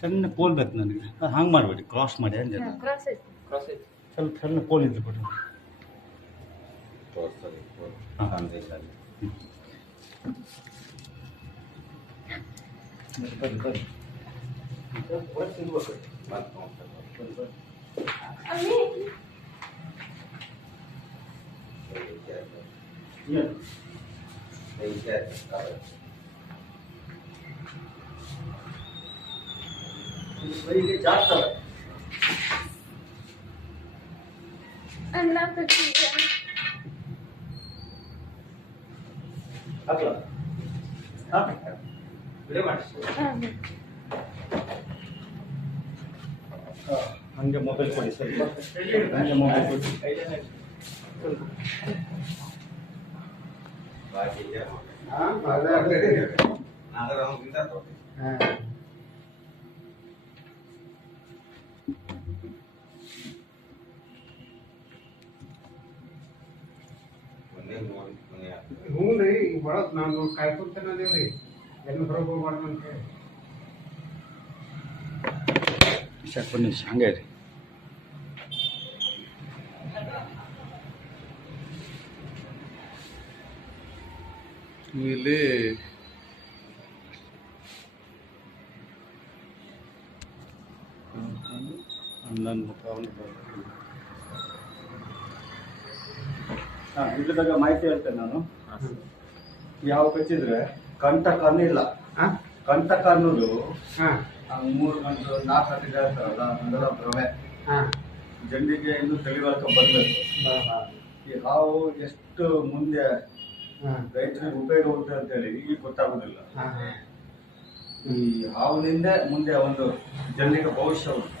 ಸಣ್ಣ ಪೋಲ್ ಬೇಕು ನನಗೆ, ಹಂಗೆ ಮಾಡಬೇಡಿ, ಕ್ರಾಸ್ ಮಾಡಿ ಅಂದೆ. ಸ್ವಲ್ಪ ಸಣ್ಣ ಪೋಲ್ ಇದ್ರೆ ಬಿಡಿ. ಜಾಸ್ತಿ ಅನ್ನ ಹಂಗೆ ಮೊಬೈಲ್ ಕೊಡಿ ಸ್ವಲ್ಪ, ಹಂಗೆ ಮೊಬೈಲ್ ಕೊಡಿ. ಹ್ಞೂ ರೀ, ಈಗ ಬರೋದು ನಾನು ಕಾಯ್ಕೊತೇನೆ ಅದೇವ್ರಿ, ಎಲ್ಲಿ ಹೊರಗೆ ಹೋಗ್ಬಾರ್ದು ಅಂತ ಹೇಳಿ. ಸ್ವಲ್ಪ ನಿಮಿಷ ಹಂಗೆ ರೀ. ಇಲ್ಲಿ ನನ್ನ ಮುಖ ಇದ್ರ ಬಗ್ಗೆ ಮಾಹಿತಿ ಹೇಳ್ತೇನೆ ನಾನು. ಯಾವ ಕಚ್ಚಿದ್ರೆ ಕಂಟಕ ಅನ್ನಿಲ್ಲ, ಕಂಟಕ ಅನ್ನೋದು 3 ಗಂಟೆ 4 ಗಂಟೆಗೆ ಹೇಳ್ತಾರಲ್ಲ, ಅದೆಲ್ಲ ಭ್ರಮೆ. ಜಂಡಿಗೆ ಇನ್ನು ತಿಳಿವಳಿಕೆ ಬರಬೇಕು. ಈ ಹಾವು ಎಷ್ಟು ಮುಂದೆ ರೈತರಿಗೆ ಉಪಯೋಗ ಉಂಟು ಅಂತೇಳಿ ಈಗ ಗೊತ್ತಾಗೋದಿಲ್ಲ. ಈ ಹಾವಿನಿಂದ ಮುಂದೆ ಒಂದು ಜನರಿಗೆ ಭವಿಷ್ಯ ಉಂಟು.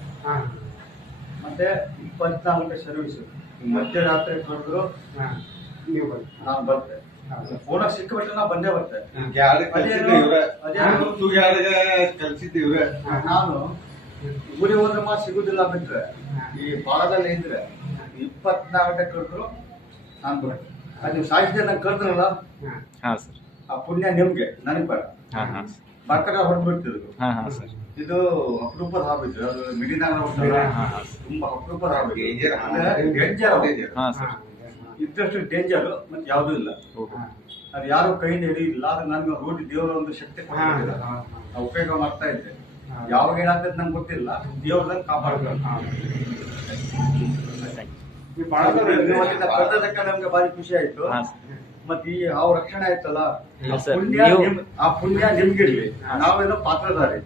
ಮತ್ತೆ 24 ಗಂಟೆ ಸರ್ವಿಸ್. ಮಧ್ಯರಾತ್ರಿ ಕರೆದ್ರು ನಾನು ಬರ್ತೆ, ಫೋನಾಗ ಸಿಕ್ಕಿಬಿಟ್ರೆ ನಾ ಬಂದೇ ಬರ್ತೆ. ನಾನು ಊರಿಗೆ ಹೋದ್ರೆ ಮಾತು ಸಿಗುದಿಲ್ಲ ಬಿಟ್ರೆ, ಈ ಭಾಗದಲ್ಲಿ ಇದ್ರೆ 24 ಗಂಟೆ ಕರೆದ್ರು ನಾನು ಬರ್ತೆ. ಅದು ನೀವು ಸಾಯಿಸಿದೆ ನಂಗೆ ಕರೆದ್ರಲ್ಲ, ಆ ಪುಣ್ಯ ನಿಮ್ಗೆ, ನನಗೆ ಬೇಡ. ಬರ್ಕಟ ಹೊರಟ್ಬಿಡ್ತಿದ್ರು. ಇದು ಅಪರೂಪದ ಹಾವು ಇದ್ರೆ, ಅದು ಮಿಡಿನಾಗ ತುಂಬಾ ಅಪರೂಪದ ಹಾವು, ಡೇಂಜರ್. ಇದ್ದಷ್ಟು ಡೇಂಜರ್ ಮತ್ತೆ ಯಾವುದೂ ಇಲ್ಲ. ಅದು ಯಾರು ಕೈಯಿಂದ ಹಿಡಿಯಿಲ್ಲ. ಅದು ನನ್ಗೆ ರೋಡಿ ದೇವರ ಒಂದು ಶಕ್ತಿ ಕೊಟ್ಟಿದ್ದಾರೆ, ನಾವು ಉಪಯೋಗ ಮಾಡ್ತಾ ಇದ್ದೆ. ಯಾವಾಗ ಏನಾಗ್ತದೆ ನಂಗೆ ಗೊತ್ತಿಲ್ಲ, ದೇವ್ರದನ್ನು ಕಾಪಾಡ್ಬೇಕು. ಕರ್ತದಕ್ಕೆ ನಮ್ಗೆ ಭಾರಿ ಖುಷಿ ಆಯ್ತು. ಮತ್ತೆ ಈ ಹಾವು ರಕ್ಷಣೆ ಆಯ್ತಲ್ಲ, ಆ ಪುಣ್ಯ ನಿಮ್ಗಿರ್ಲಿ, ನಾವೆಲ್ಲ ಪಾತ್ರಧಾರಿ.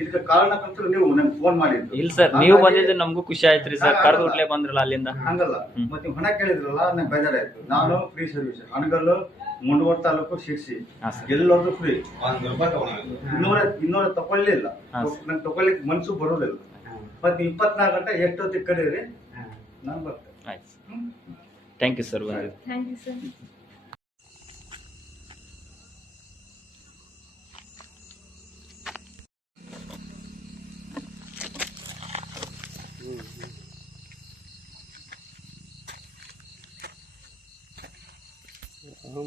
ಇದಕ್ಕೆ ಕಾರಣಕ್ಕಂತೂ ನೀವು ನಮ್ಗೆ ಫೋನ್ ಮಾಡಿದ್ದು. ಇಲ್ಲ ಸರ್, ನೀವು ಬಂದಿದ್ದು ನಮಗೂ ಖುಷಿ ಆಯ್ತ್ರಿ ಸರ್. ಕರೆದು ಉಟ್ಲೆ ಬಂದ್ರಲ್ಲ ಅಲ್ಲಿಂದ. ಹಂಗಲ್ಲ, ಮತ್ತೆ ನೀವು ಹಣ ಕೇಳಿದ್ರಲ್ಲ, ನಂಗೆ ಬೇಜಾರಾಯ್ತು. ನಾನು ಫ್ರೀ ಸರ್ವಿಸ್, ಹಣಗಲ್ಲು, ಮುಂಡಗೋಡ ತಾಲೂಕು, ಶಿರ್ಸಿ, ಎಲ್ಲರದು ಫ್ರೀ. 200 ತಗೊಳ್ಳಿಲ್ಲ, ನಂಗೆ ತಗೊಳ್ಳಿಕ್ ಮನ್ಸು ಬರೋದಿಲ್ಲ. ಮತ್ತೆ 24 ಗಂಟೆ ಎಷ್ಟೊತ್ತಿಗೆ ಕರೀರಿ, ನಾನು ಬರ್ತೇನೆ. ಆಯ್ತು, thank you sir. Thank you sir. ಹ್ಞೂ